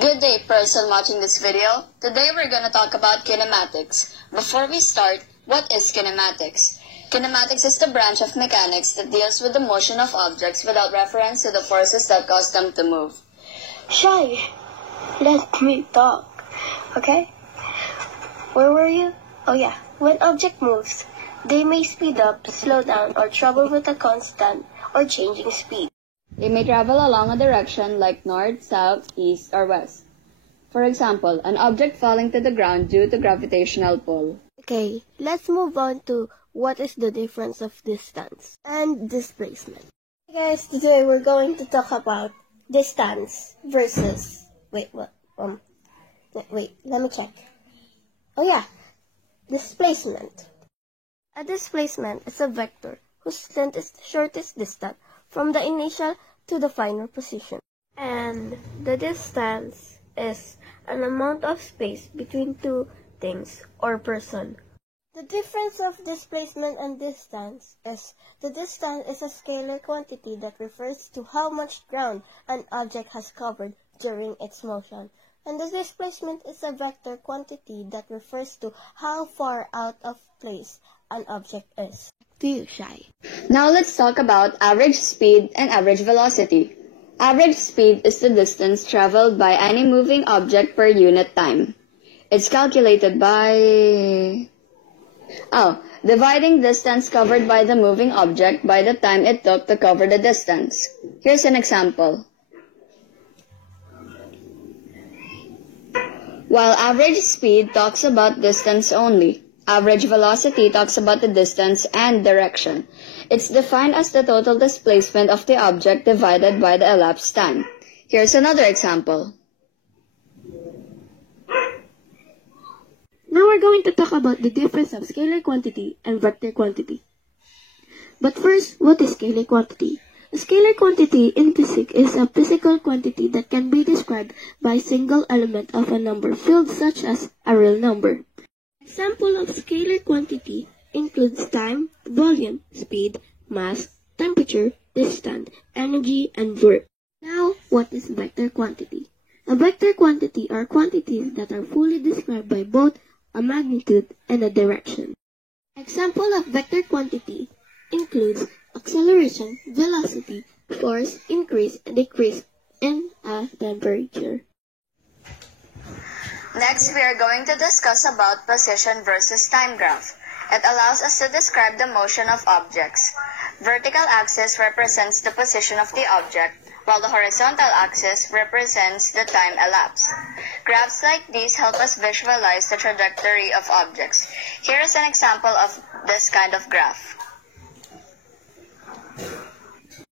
Good day, person watching this video. Today we're going to talk about kinematics. Before we start, what is kinematics? Kinematics is the branch of mechanics that deals with the motion of objects without reference to the forces that cause them to move. Shy, let me talk, okay? Where were you? Oh yeah, when object moves, they may speed up, slow down, or travel with a constant or changing speed. They may travel along a direction like north, south, east, or west. For example, an object falling to the ground due to gravitational pull. Okay, let's move on to what is the difference of distance and displacement. Hey guys, today we're going to talk about distance versus... Wait, let me check. Oh yeah, displacement. A displacement is a vector whose length is the shortest distance from the initial to the final position. And the distance is an amount of space between two things or person. The difference of displacement and distance is the distance is a scalar quantity that refers to how much ground an object has covered during its motion. And the displacement is a vector quantity that refers to how far out of place an object is. To you, Shai. Now let's talk about average speed and average velocity. Average speed is the distance traveled by any moving object per unit time. It's calculated by... dividing distance covered by the moving object by the time it took to cover the distance. Here's an example. While average speed talks about distance only, average velocity talks about the distance and direction. It's defined as the total displacement of the object divided by the elapsed time. Here's another example. Now we're going to talk about the difference of scalar quantity and vector quantity. But first, what is scalar quantity? A scalar quantity in physics is a physical quantity that can be described by a single element of a number field such as a real number. Example of scalar quantity includes time, volume, speed, mass, temperature, distance, energy, and work. Now, what is vector quantity? A vector quantity are quantities that are fully described by both a magnitude and a direction. Example of vector quantity includes acceleration, velocity, force, increase, and decrease, and a temperature. Next, we are going to discuss about position versus time graph. It allows us to describe the motion of objects. Vertical axis represents the position of the object, while the horizontal axis represents the time elapsed. Graphs like these help us visualize the trajectory of objects. Here is an example of this kind of graph.